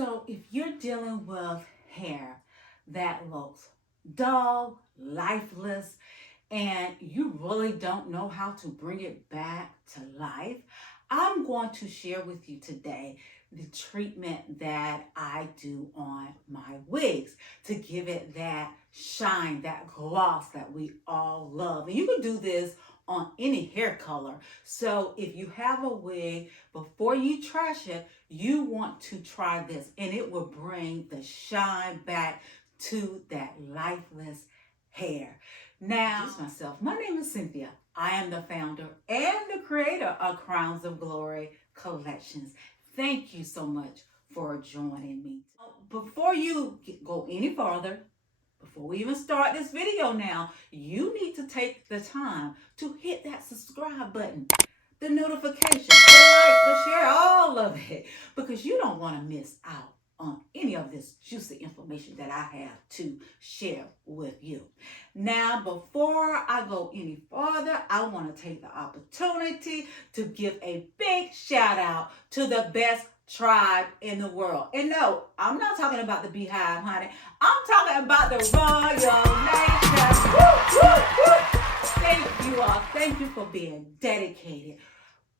So if you're dealing with hair that looks dull, lifeless, and you really don't know how to bring it back to life, I'm going to share with you today the treatment that I do on my wigs to give it that shine, that gloss that we all love. And you can do this on any hair color. So if you have a wig, before you trash it, you want to try this and it will bring the shine back to that lifeless hair. Now, introduce myself. My name is Cynthia. I am the founder and the creator of Crowns of Glory Collections. Thank you so much for joining me. Before you go any further, before we even start this video now, you need to take the time to hit that subscribe button, the notification, the like, the share, all of it, because you don't want to miss out on any of this juicy information that I have to share with you. Now, before I go any further, I want to take the opportunity to give a big shout out to the best tribe in the world. And no, I'm not talking about the Beehive, honey. I'm talking about the Royal Nation. Woo, woo, woo. Thank you all. Thank you for being dedicated.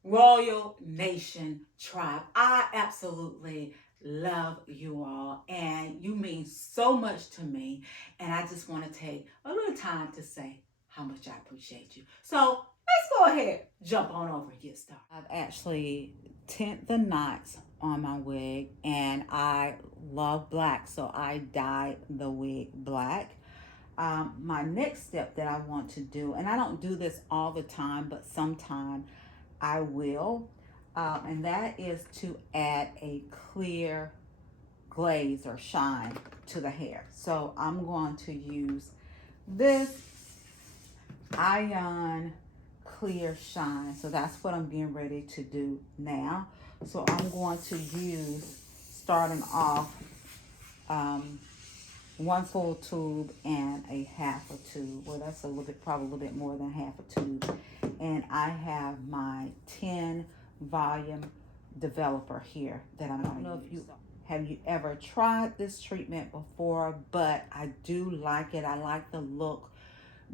Royal Nation tribe. I absolutely love you all, and you mean so much to me, and I just want to take a little time to say how much I appreciate you. So let's go ahead, jump on over and get started. I've actually tint the knots on my wig, and I love black, so I dyed the wig black. My next step that I want to do, and I don't do this all the time, but sometime I will, and that is to add a clear glaze or shine to the hair. So I'm going to use this ion clear shine. So that's what I'm getting ready to do now. So I'm going to use, starting off, one full tube and a half a tube. Well, that's a little bit, probably a little bit more than half a tube. And I have my 10 volume developer here that I'm going to use. Have you ever tried this treatment before? But I do like it. I like the look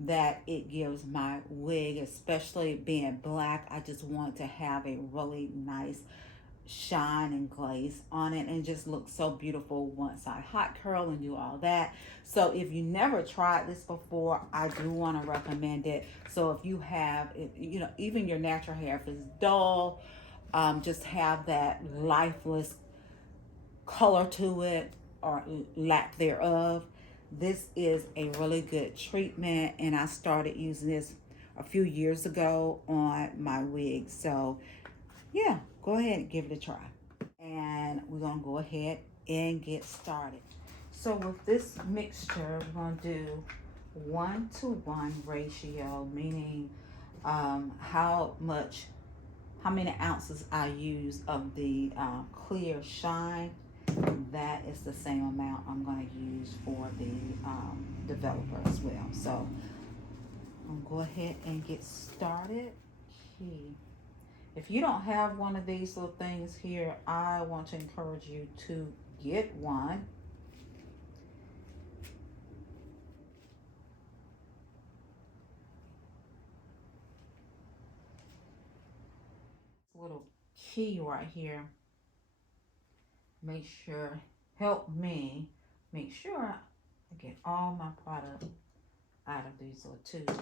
that it gives my wig, especially being black. I just want to have a really nice shine and glaze on it, and just look so beautiful once I hot curl and do all that. So if you never tried this before, I do want to recommend it. So if you have, you know, even your natural hair, if it's dull, just have that lifeless color to it or lack thereof, this is a really good treatment, and I started using this a few years ago on my wig. So yeah, go ahead and give it a try. And we're going to go ahead and get started. So with this mixture, we're going to do 1-to-1 ratio, meaning how many ounces I use of the clear shine. That is the same amount I'm going to use for the developer as well. So I'm going to go ahead and get started. If you don't have one of these little things here, I want to encourage you to get one. Little key right here. Make sure, help me make sure I get all my product out of these little tubes.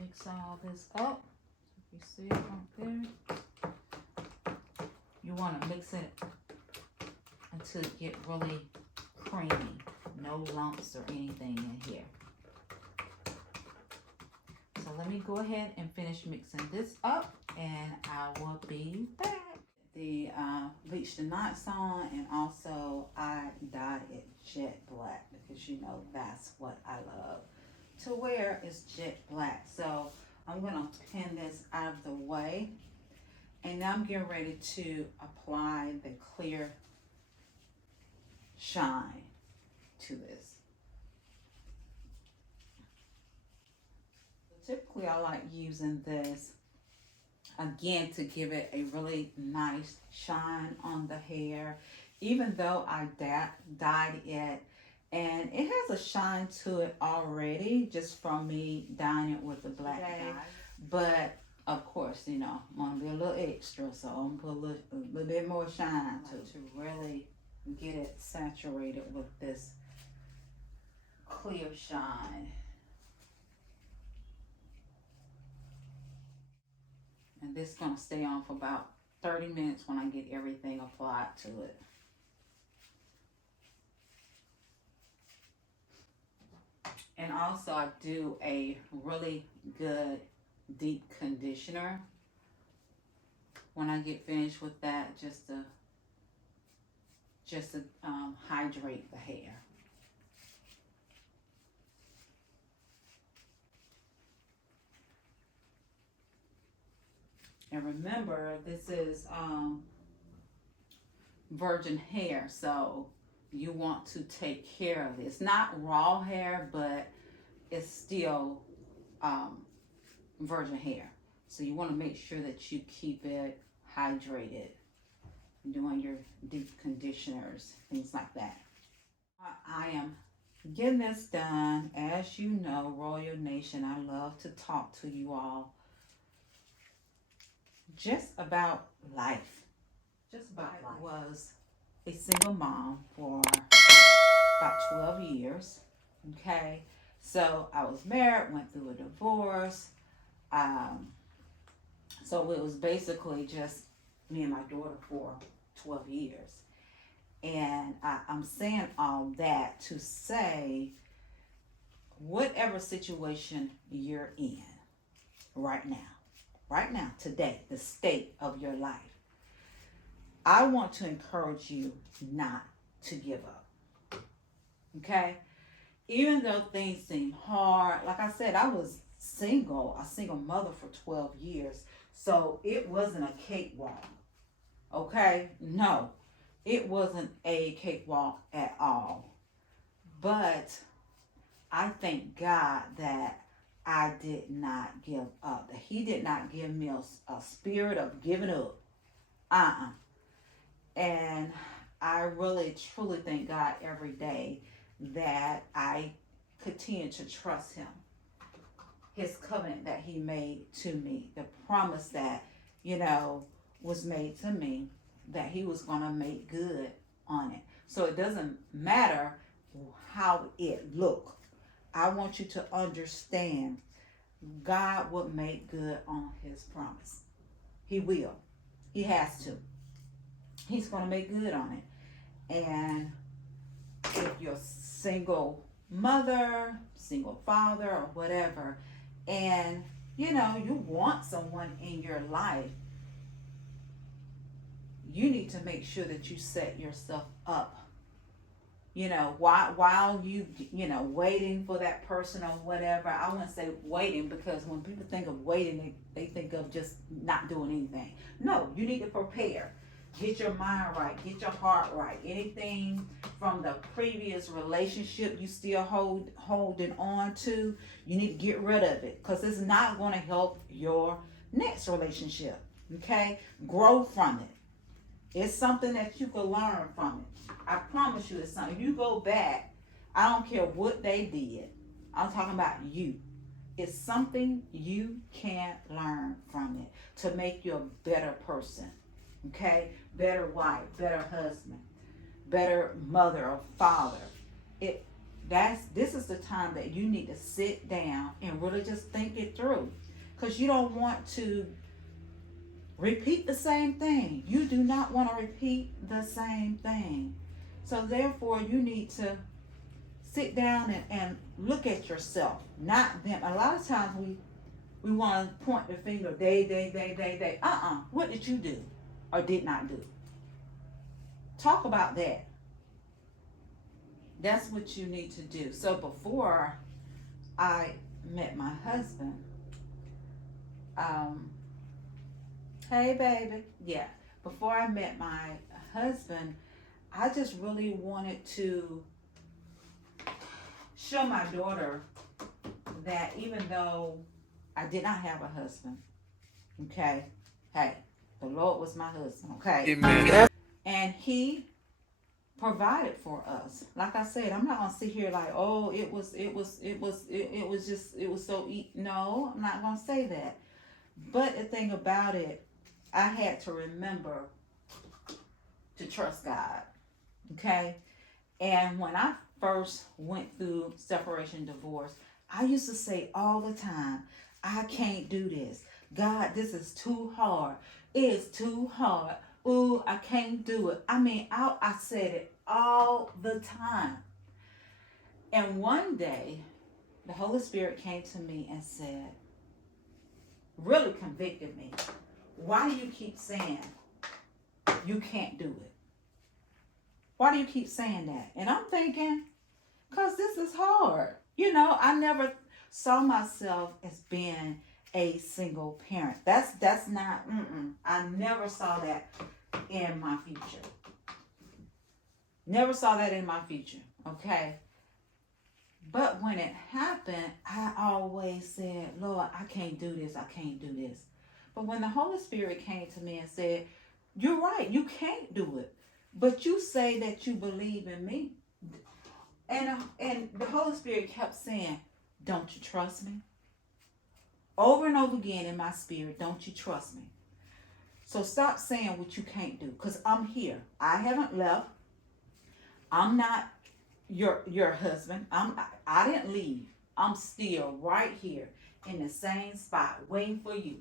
Mix all this up. You see it right there. You want to mix it until it get really creamy. No lumps or anything in here. So let me go ahead and finish mixing this up, and I will be back. The bleach the knots on, and also I dyed it jet black because you know that's what I love to wear is jet black. So I'm gonna pin this out of the way, and now I'm getting ready to apply the clear shine to this. Typically I like using this again, to give it a really nice shine on the hair. Even though I dyed it, and it has a shine to it already just from me dyeing it with the black dye. But of course, you know, I'm gonna be a little extra, so I'm gonna put a little bit more shine to really get it saturated with this clear shine. And this is gonna stay on for about 30 minutes when I get everything applied to it. And also I do a really good deep conditioner when I get finished with that, just to hydrate the hair. And remember, this is virgin hair, so you want to take care of it. It's not raw hair, but it's still virgin hair. So you want to make sure that you keep it hydrated, doing your deep conditioners, things like that. I am getting this done. As you know, Royal Nation, I love to talk to you all just about life. Just about life. I was a single mom for about 12 years. Okay, so I was married, went through a divorce. So it was basically just me and my daughter for 12 years. And I'm saying all that to say, whatever situation you're in right now, today, the state of your life, I want to encourage you not to give up. Okay? Even though things seem hard, like I said, I was a single mother for 12 years. So it wasn't a cakewalk. Okay? No, it wasn't a cakewalk at all. But I thank God that I did not give up. That He did not give me a spirit of giving up. And I really, truly thank God every day that I continue to trust Him. His covenant that He made to me, the promise that, was made to me, that He was going to make good on it. So it doesn't matter how it look. I want you to understand God will make good on His promise. He will. He has to. He's going to make good on it. And if you're single mother, single father, or whatever, and you want someone in your life, you need to make sure that you set yourself up. While you waiting for that person or whatever. I wouldn't say waiting, because when people think of waiting, they think of just not doing anything. No, you need to prepare. Get your mind right. Get your heart right. Anything from the previous relationship you still holding on to, you need to get rid of it, because it's not going to help your next relationship. Okay? Grow from it. It's something that you can learn from it. I promise you it's something. You go back, I don't care what they did. I'm talking about you. It's something you can learn from it to make you a better person. Okay? Better wife, better husband, better mother or father. This is the time that you need to sit down and really just think it through. Because you don't want to repeat the same thing. You do not want to repeat the same thing. So therefore, you need to sit down and look at yourself, not them. A lot of times we want to point the finger, they. What did you do or did not do? Talk about that. That's what you need to do. So before I met my husband, hey baby, yeah. Before I met my husband, I just really wanted to show my daughter that even though I did not have a husband, Okay. Hey, the Lord was my husband. Okay. Amen. And he provided for us. Like I said, I'm not gonna sit here like, oh, it was so no, I'm not gonna say that. But the thing about it, I had to remember to trust God. Okay. And when I first went through separation divorce, I used to say all the time, I can't do this. God, this is too hard. It's too hard. Ooh, I can't do it. I mean, I said it all the time. And one day, the Holy Spirit came to me and said, really convicted me. Why do you keep saying you can't do it? Why do you keep saying that? And I'm thinking, because this is hard. You know, I never saw myself as being a single parent. That's not, I never saw that in my future. Never saw that in my future, okay? But when it happened, I always said, Lord, I can't do this. I can't do this. But when the Holy Spirit came to me and said, you're right, you can't do it. But you say that you believe in me. And the Holy Spirit kept saying, don't you trust me? Over and over again in my spirit, don't you trust me? So stop saying what you can't do, because I'm here. I haven't left. I'm not your husband. I didn't leave. I'm still right here in the same spot waiting for you,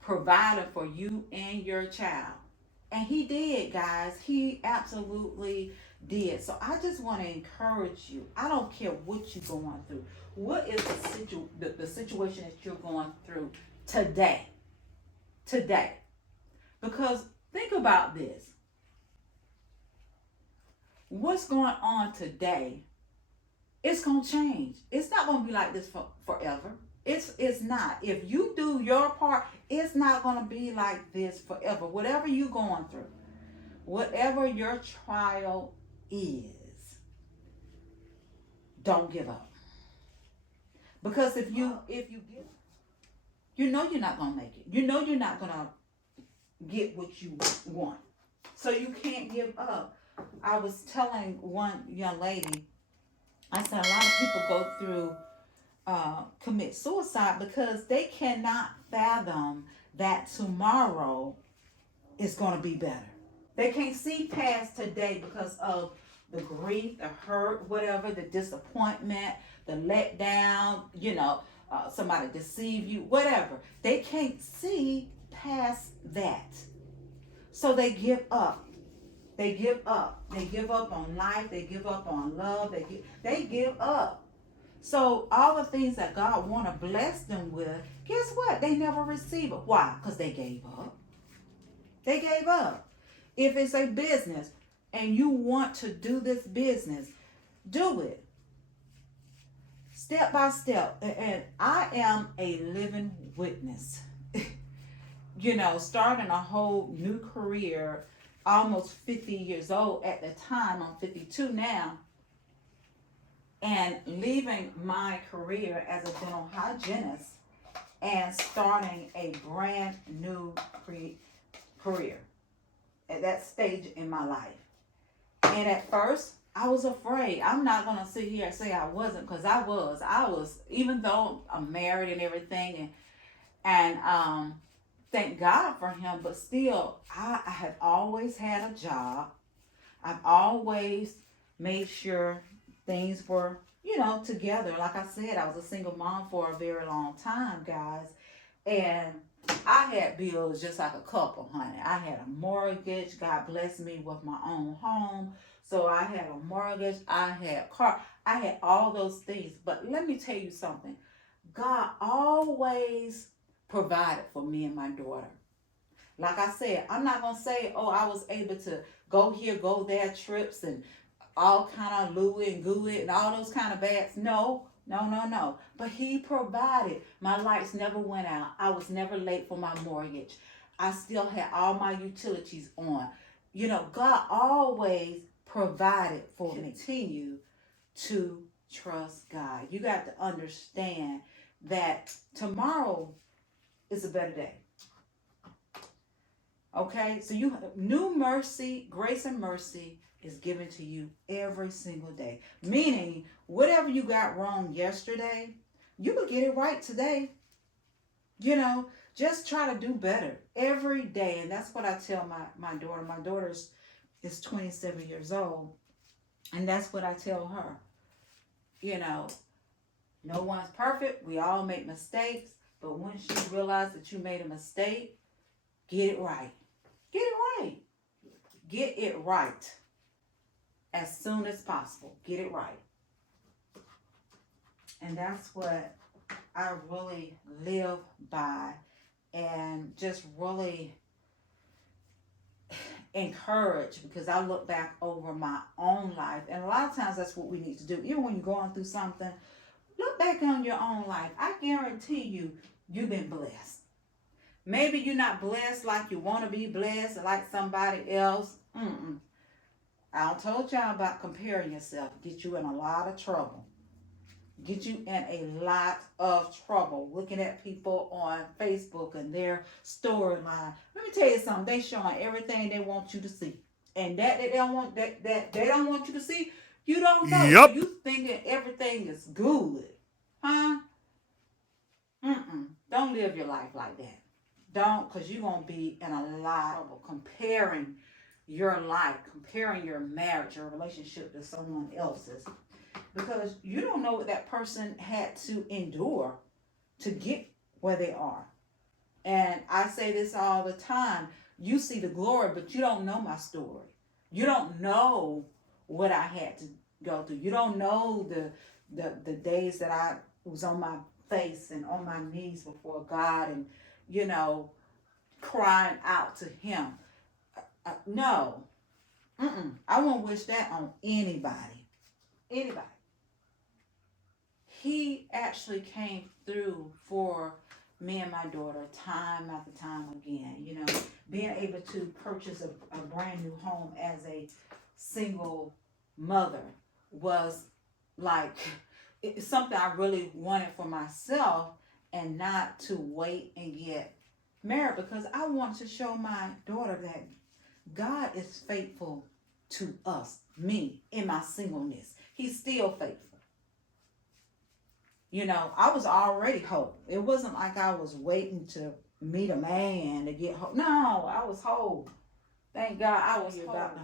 providing for you and your child. And he did, guys. He absolutely did. So I just want to encourage you. I don't care what you're going through. What is the situation that you're going through today? Today. Because think about this. What's going on today, it's going to change. It's not going to be like this forever. It's not. If you do your part, it's not going to be like this forever. Whatever you're going through, whatever your trial is, don't give up. Because if you give, you know you're not gonna make it. You know you're not gonna get what you want. So you can't give up. I was telling one young lady, I said a lot of people go through commit suicide because they cannot fathom that tomorrow is gonna be better. They can't see past today because of the grief, the hurt, whatever, the disappointment, the letdown, somebody deceive you, whatever. They can't see past that. So they give up. They give up. They give up on life. They give up on love. They give up. So all the things that God want to bless them with, guess what? They never receive it. Why? Because they gave up. They gave up. If it's a business and you want to do this business, do it step by step. And I am a living witness. Starting a whole new career, almost 50 years old at the time. I'm 52 now. And leaving my career as a dental hygienist and starting a brand new career at that stage in my life. And at first, I was afraid. I'm not going to sit here and say I wasn't, because I was. Even though I'm married and everything, and thank God for him, but still, I have always had a job. I've always made sure things were, together. Like I said, I was a single mom for a very long time, guys. And I had bills just like a couple, honey. I had a mortgage. God blessed me with my own home. So I had a mortgage. I had a car. I had all those things. But let me tell you something. God always provided for me and my daughter. Like I said, I'm not going to say, oh, I was able to go here, go there, trips, and all kind of Louis and Gooey and all those kind of bags. No. But he provided. My lights never went out. I was never late for my mortgage. I still had all my utilities on. God always provided for me. Continue to trust God. You got to understand that tomorrow is a better day. Okay, so new mercy, grace and mercy is given to you every single day. Meaning, whatever you got wrong yesterday, you will get it right today. You know, just try to do better every day. And that's what I tell my daughter. My daughter is 27 years old. And that's what I tell her. You know, no one's perfect. We all make mistakes. But once you realize that you made a mistake, get it right. Get it right. Get it right. As soon as possible. Get it right. And that's what I really live by, and just really encourage, because I look back over my own life, and a lot of times that's what we need to do. Even when you're going through something, look back on your own life. I guarantee you've been blessed. Maybe you're not blessed like you want to be blessed, or like somebody else. I don't told y'all about comparing yourself. Get you in a lot of trouble. Get you in a lot of trouble looking at people on Facebook and their storyline. Let me tell you something. They showing everything they want you to see, and that they don't want that they don't want you to see. You don't know. Yep. So you thinking everything is good, huh? Don't live your life like that. Don't, because you're gonna be in a lot of trouble comparing your life, comparing your marriage, your relationship to someone else's. Because you don't know what that person had to endure to get where they are. And I say this all the time. You see the glory, but you don't know my story. You don't know what I had to go through. You don't know the days that I was on my face and on my knees before God and, you know, crying out to him. No. I won't wish that on anybody. Anybody. He actually came through for me and my daughter time after time again. You know, being able to purchase a brand new home as a single mother was like it's something I really wanted for myself, and not to wait and get married, because I want to show my daughter that God is faithful to us, me, in my singleness. He's still faithful. You know, I was already whole. It wasn't like I was waiting to meet a man to get whole. No, I was whole. Thank God I was whole. About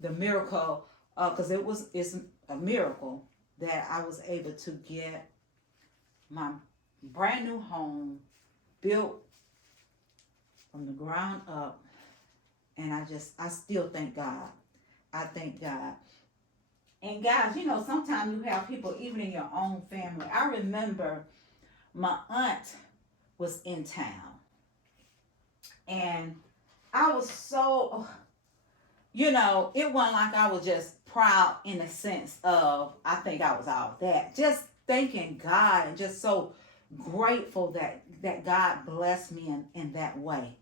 the miracle, because it's a miracle that I was able to get my brand new home built from the ground up. And I still thank God. I thank God. And guys, you know, sometimes you have people even in your own family. I remember my aunt was in town. And I was so, you know, it wasn't like I was just proud in the sense of, I think I was all that. Just thanking God and just so grateful that God blessed me in that way.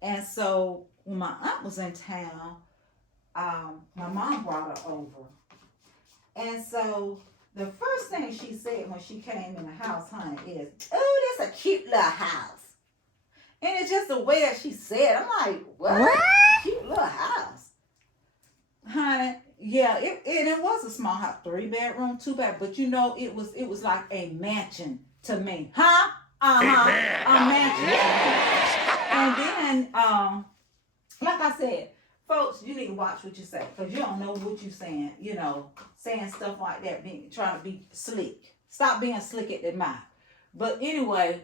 And so when my aunt was in town, my mom brought her over. And so the first thing she said when she came in the house, honey, is, "Oh, that's a cute little house." And it's just the way that she said. I'm like, what? Cute little house. Honey, yeah, it was a small house, 3-bedroom, 2-bath, but you know, it was like a mansion to me. Huh? Uh-huh. A mansion. And then, like I said, folks, you need to watch what you say, because you don't know what you're saying. You know, saying stuff like that, trying to be slick. Stop being slick at the mouth. But anyway,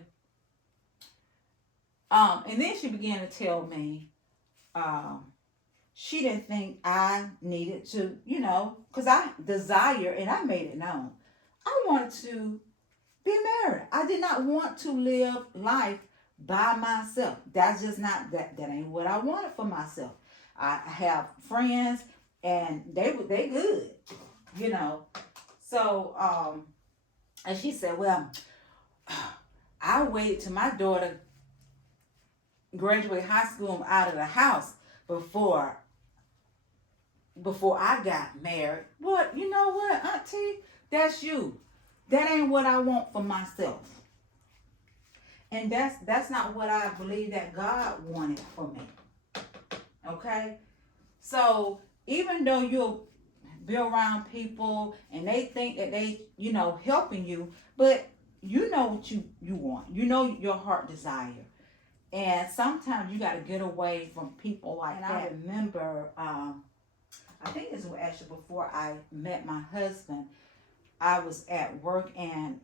and then she began to tell me, she didn't think I needed to, you know, because I desire, and I made it known, I wanted to be married. I did not want to live life by myself. That's just not, that ain't what I wanted for myself. I have friends, and they good, you know. So, and she said, well, I waited till my daughter graduated high school and out of the house before I got married. But you know what, Auntie? That's you. That ain't what I want for myself. And that's not what I believe that God wanted for me. Okay? So even though you'll be around people and they think that they, helping you, but you know what you want. You know your heart desire. And sometimes you got to get away from people like that. I remember, I think this was actually before I met my husband. I was at work and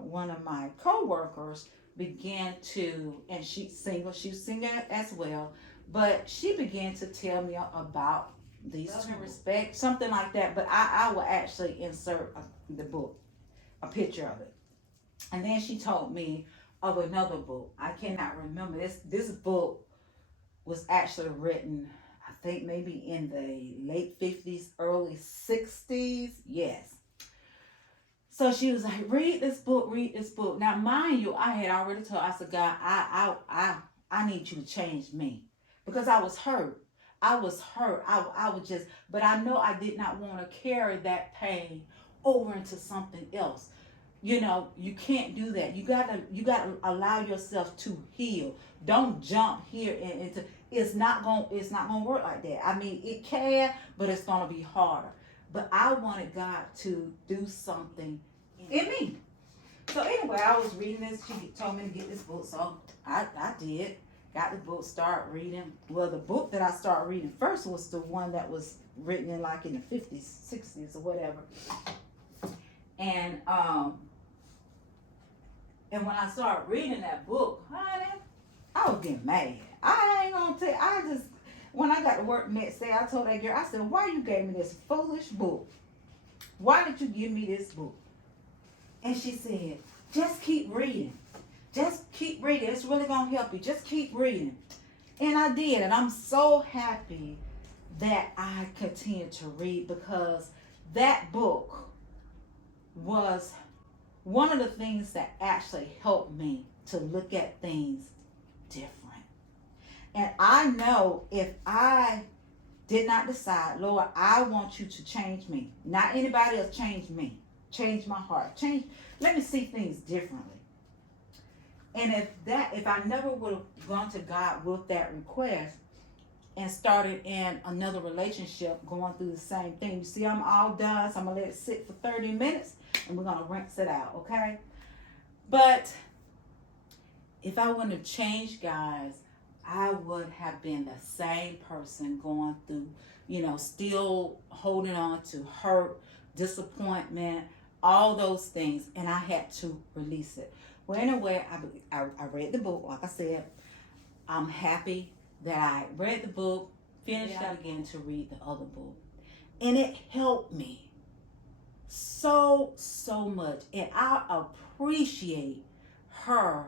one of my co-workers began to, and she's single, she was single as well, but she began to tell me about these two respect, something like that. But I will actually insert the book, a picture of it. And then she told me of another book. I cannot remember. This book was actually written, I think maybe in the late 50s, early 60s. Yes. So she was like, read this book, read this book. Now, mind you, I had already told, I said, God, I need you to change me. Because I was hurt. I was hurt. I was just, but I know I did not want to carry that pain over into something else. You can't do that. You gotta allow yourself to heal. Don't jump here and into, it's not gonna work like that. I mean, it can, but it's gonna be harder. But I wanted God to do something in me. So anyway, I was reading this. She told me to get this book, so I did. Got the book, start reading. Well, the book that I started reading first was the one that was written in like in the 50s, 60s, or whatever. And when I started reading that book, honey, I was getting mad. I ain't gonna tell you, when I got to work next day, I told that girl, I said, why you gave me this foolish book? Why did you give me this book? And she said, just keep reading. Just keep reading. It's really gonna help you. Just keep reading. And I did, and I'm so happy that I continued to read, because that book was one of the things that actually helped me to look at things different. And I know if I did not decide, Lord, I want you to change me, not anybody else, change me, change my heart, let me see things differently. And if I never would have gone to God with that request and started in another relationship going through the same thing, you see, I'm all done, so I'm gonna let it sit for 30 minutes and we're gonna rinse it out, okay? But if I wouldn't have changed, guys, I would have been the same person going through, still holding on to hurt, disappointment, all those things, and I had to release it. Well, anyway, I read the book, like I said. I'm happy that I read the book, finished it again to read the other book. And it helped me so much. And I appreciate her,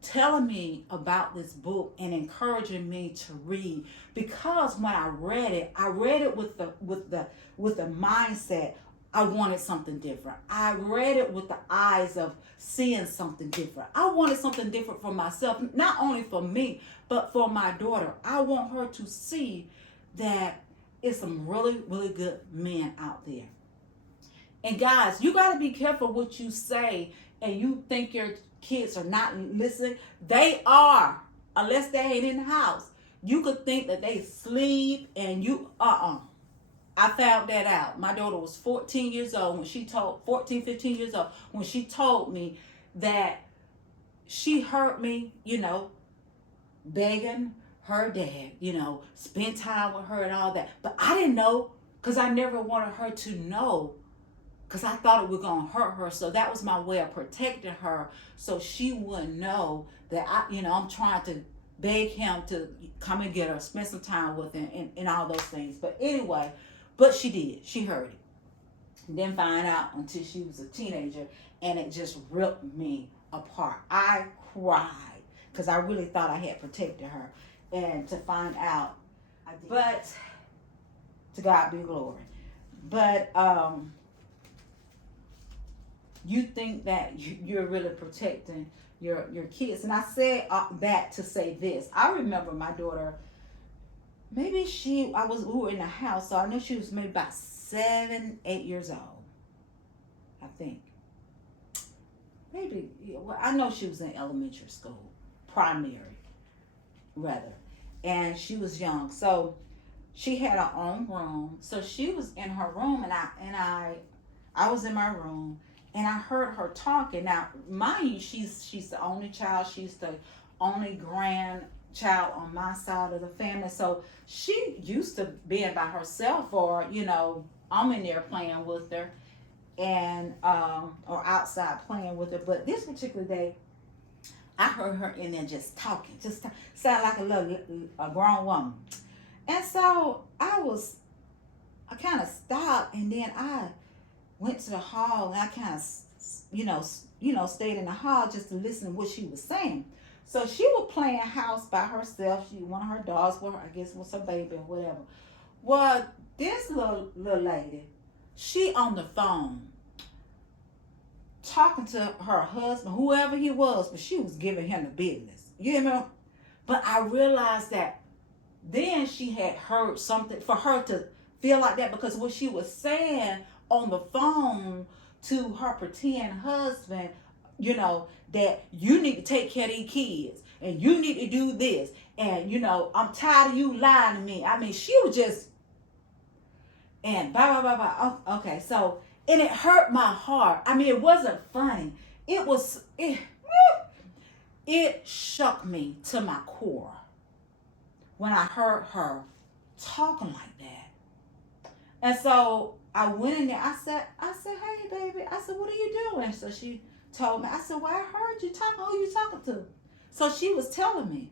telling me about this book and encouraging me to read, because when I read it with the mindset I wanted something different. I read it with the eyes of seeing something different. I wanted something different for myself, not only for me, but for my daughter. I want her to see that it's some really, really good men out there. And guys, you got to be careful what you say, and you think your kids are not listening. They are, unless they ain't in the house. You could think that they sleep and you, I found that out. My daughter was 14 years old when she told, 14, 15 years old, when she told me that she heard me, begging her dad, spend time with her and all that. But I didn't know, because I never wanted her to know, because I thought it was going to hurt her. So that was my way of protecting her, so she wouldn't know that I'm trying to beg him to come and get her, spend some time with her, and all those things. But anyway, but she did. She heard it. Didn't find out until she was a teenager, and it just ripped me apart. I cried because I really thought I had protected her, and to find out I did. But to God be glory. But you think that you're really protecting your kids. And I said that to say this. I remember my daughter, we were in the house, so I know she was maybe about 7, 8 years old, I think. maybe, yeah, well, I know she was in elementary school, primary rather, and she was young. So she had her own room. So she was in her room, and I was in my room, and I heard her talking. Now, mind you, she's the only child. She's the only grandchild on my side of the family. So she used to being by herself, or I'm in there playing with her, and or outside playing with her. But this particular day, I heard her in there just talking, sound like a grown woman. And so I kind of stopped, and then I went to the hall, and I kind of, stayed in the hall just to listen to what she was saying. So she was playing house by herself. She one of her dogs, well, I guess was her baby or whatever. Well, this little lady, she on the phone talking to her husband, whoever he was, but she was giving him the business. You know? But I realized that then she had heard something for her to feel like that, because what she was saying on the phone to her pretend husband, that you need to take care of these kids and you need to do this, and I'm tired of you lying to me. I mean, she was just, and blah blah blah blah. Oh, okay, so, and it hurt my heart. I mean, it wasn't funny. It shook me to my core when I heard her talking like that. And so I went in there. I said, hey baby. I said, what are you doing? So she told me. I said, well, I heard you talking. Who you talking to? So she was telling me.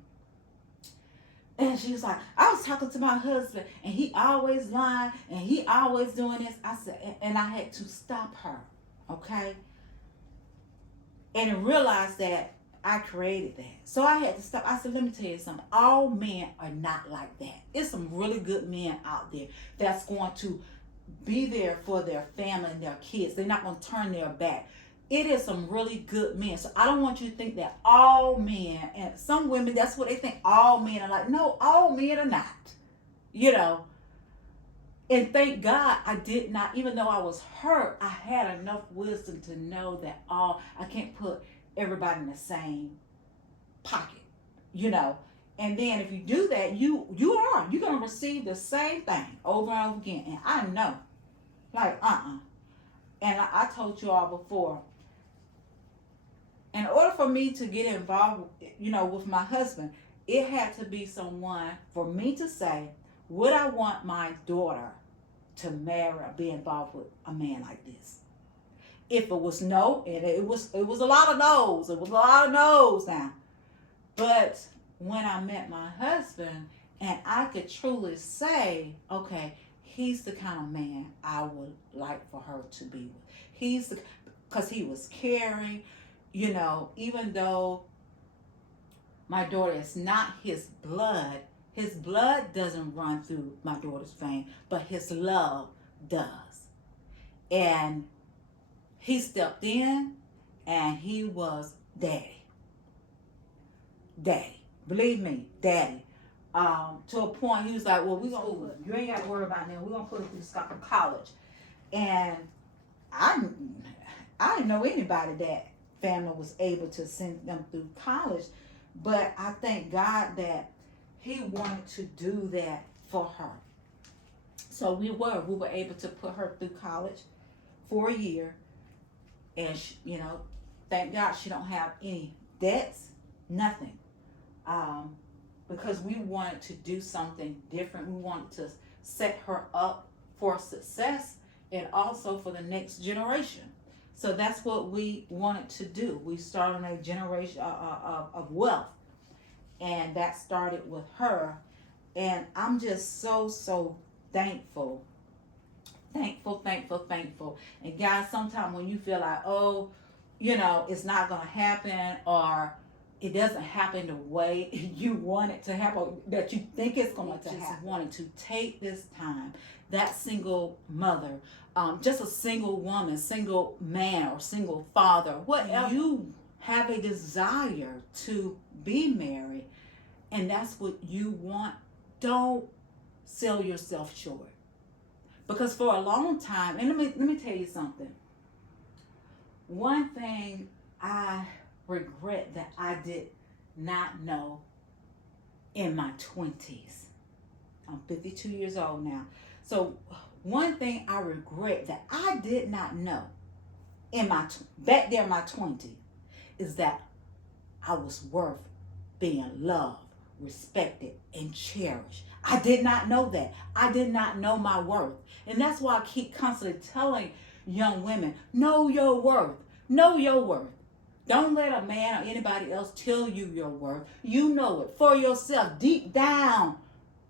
And she was like, I was talking to my husband, and he always lying, and he always doing this. I said, and I had to stop her, okay? And realized that I created that. So I had to stop. I said, let me tell you something. All men are not like that. It's some really good men out there that's going to be there for their family and their kids. They're not going to turn their back. It is some really good men. So I don't want you to think that all men, and some women, that's what they think, all men are like. No, all men are not. And thank God I did not, even though I was hurt, I had enough wisdom to know that I can't put everybody in the same pocket. And then if you do that, you're gonna receive the same thing over and over again. And I know, like, and I told you all before, in order for me to get involved, with my husband, it had to be someone for me to say, would I want my daughter to marry or be involved with a man like this? If it was no, and it was a lot of no's. It was a lot of no's now. But when I met my husband, and I could truly say, okay, he's the kind of man I would like for her to be with. Because he was caring, even though my daughter is not his blood doesn't run through my daughter's vein, but his love does. And he stepped in, and he was daddy. Believe me, daddy. To a point, he was like, well, you ain't got to worry about that. We're going to put it through college. And I didn't know anybody that family was able to send them through college. But I thank God that he wanted to do that for her. So we were able to put her through college for a year. And, thank God she don't have any debts, nothing. Because we wanted to do something different. We wanted to set her up for success and also for the next generation. So that's what we wanted to do. We started a generation of wealth. And that started with her. And I'm just so thankful. Thankful. And guys, sometimes when you feel like, it's not going to happen, or it doesn't happen the way you want it to happen, that you think it's going to happen. Just wanted to take this time, that single mother, just a single woman, single man, or single father, whatever, you have a desire to be married, and that's what you want, don't sell yourself short. Because for a long time, and let me tell you something. One thing I regret that I did not know in my 20s. I'm 52 years old now. So one thing I regret that I did not know in my back there in my 20s is that I was worth being loved, respected, and cherished. I did not know that. I did not know my worth. And that's why I keep constantly telling young women, know your worth. Know your worth. Don't let a man or anybody else tell you your worth. You know it for yourself, deep down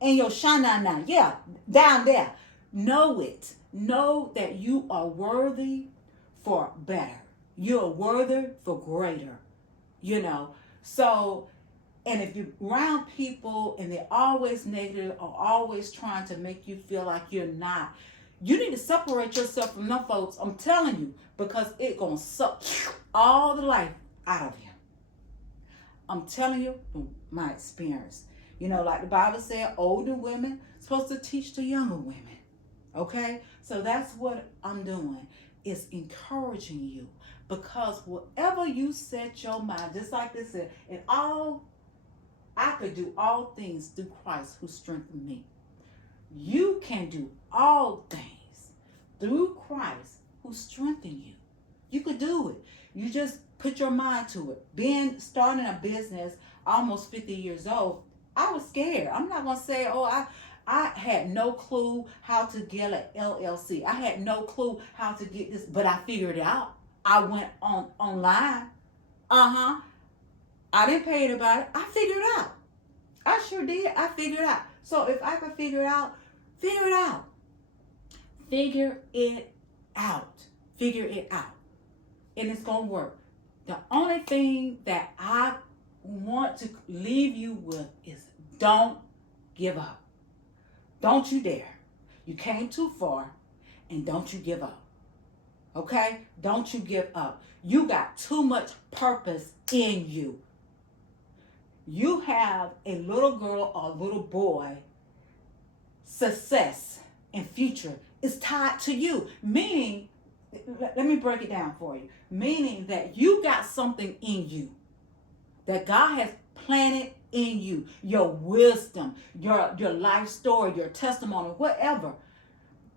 in your shanana. Yeah, down there. Know it. Know that you are worthy for better. You're worthy for greater. You know. So, and if you're around people and they're always negative or always trying to make you feel like you're not, you need to separate yourself from them folks. I'm telling you, because it's gonna suck all the life out of you. I'm telling you from my experience. You know, like the Bible said, older women supposed to teach the younger women. Okay? So that's what I'm doing, is encouraging you. Because whatever you set your mind, just like this said, and all I could do all things through Christ who strengthened me. You can do all things through Christ who strengthened you. You could do it. You just put your mind to it. Starting a business almost 50 years old, I was scared. I'm not gonna say, I had no clue how to get an LLC. I had no clue how to get this, but I figured it out. I went online. Uh-huh. I didn't pay anybody. I figured it out. I sure did. I figured it out. So if I could figure it out, figure it out. Figure it out. Figure it out. And it's going to work. The only thing that I want to leave you with is don't give up. Don't you dare. You came too far, and don't you give up. Okay? Don't you give up. You got too much purpose in you. You have a little girl or a little boy, success and future is tied to you. Meaning, let me break it down for you. Meaning that you got something in you that God has planted in you. Your wisdom, your life story, your testimony, whatever,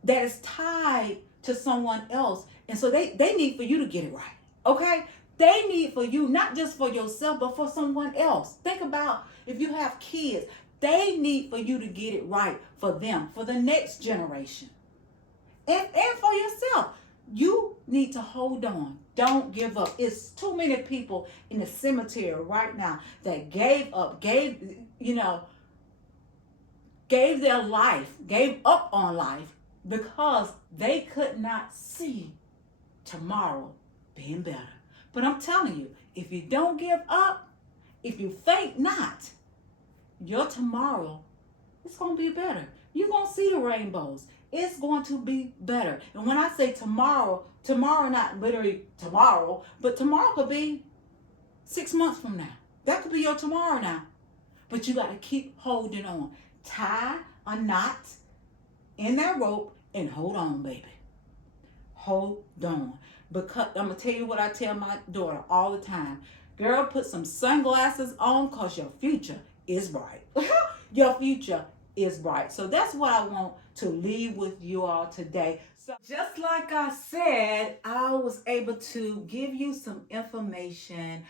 that is tied to someone else. And so they need for you to get it right. Okay? They need for you, not just for yourself, but for someone else. Think about if you have kids, they need for you to get it right for them, for the next generation. And for yourself. You need to hold on. Don't give up. It's too many people in the cemetery right now that gave up, gave their life, gave up on life because they could not see tomorrow being better. But I'm telling you, if you don't give up, if you faint not, your tomorrow is going to be better. You're going to see the rainbows. It's going to be better. And when I say tomorrow not literally tomorrow, but tomorrow could be 6 months from now. That could be your tomorrow now. But you got to keep holding on. Tie a knot in that rope and hold on, baby. Hold on. Because I'm going to tell you what I tell my daughter all the time. Girl, put some sunglasses on because your future is bright. Your future is bright. So that's what I want to leave with you all today. So just like I said, I was able to give you some information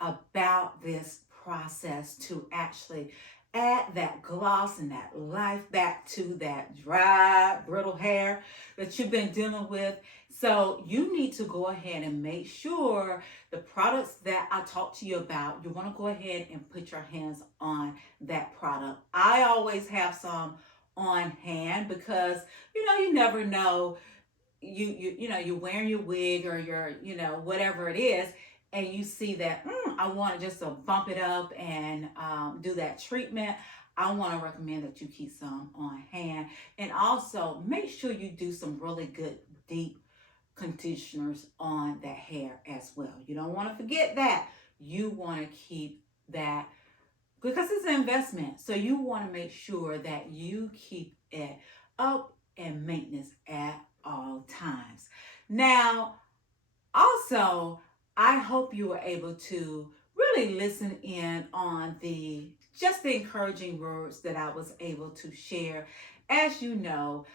about this process to actually add that gloss and that life back to that dry, brittle hair that you've been dealing with. So you need to go ahead and make sure the products that I talked to you about, you want to go ahead and put your hands on that product. I always have some on hand because, you never know. You're wearing your wig or your, whatever it is, and you see that I want to just bump it up and do that treatment. I want to recommend that you keep some on hand, and also make sure you do some really good deep conditioners on that hair as well. You don't want to forget that. You want to keep that because it's an investment. So you want to make sure that you keep it up and maintenance at all times. Now, also, I hope you were able to really listen in on the encouraging words that I was able to share. As you know,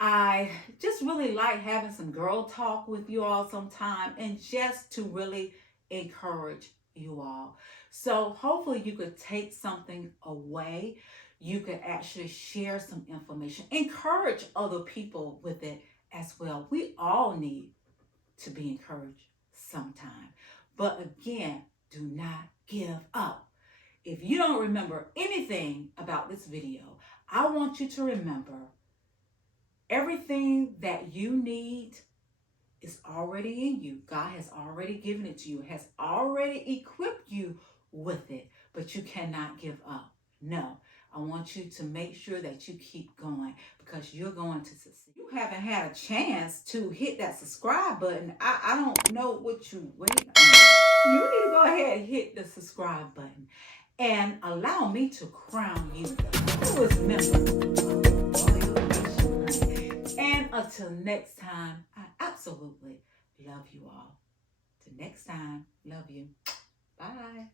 I just really like having some girl talk with you all sometime and just to really encourage you all. So hopefully you could take something away. You could actually share some information, encourage other people with it as well. We all need to be encouraged sometime. But again, do not give up. If you don't remember anything about this video, I want you to remember everything that you need is already in you. God has already given it to you, has already equipped you with it, but you cannot give up. No, I want you to make sure that you keep going because you're going to succeed. You haven't had a chance to hit that subscribe button. I don't know what you wait on. You need to go ahead and hit the subscribe button and allow me to crown you the newest member of Royal Nation. And until next time, I absolutely love you all. Till next time, love you. Bye.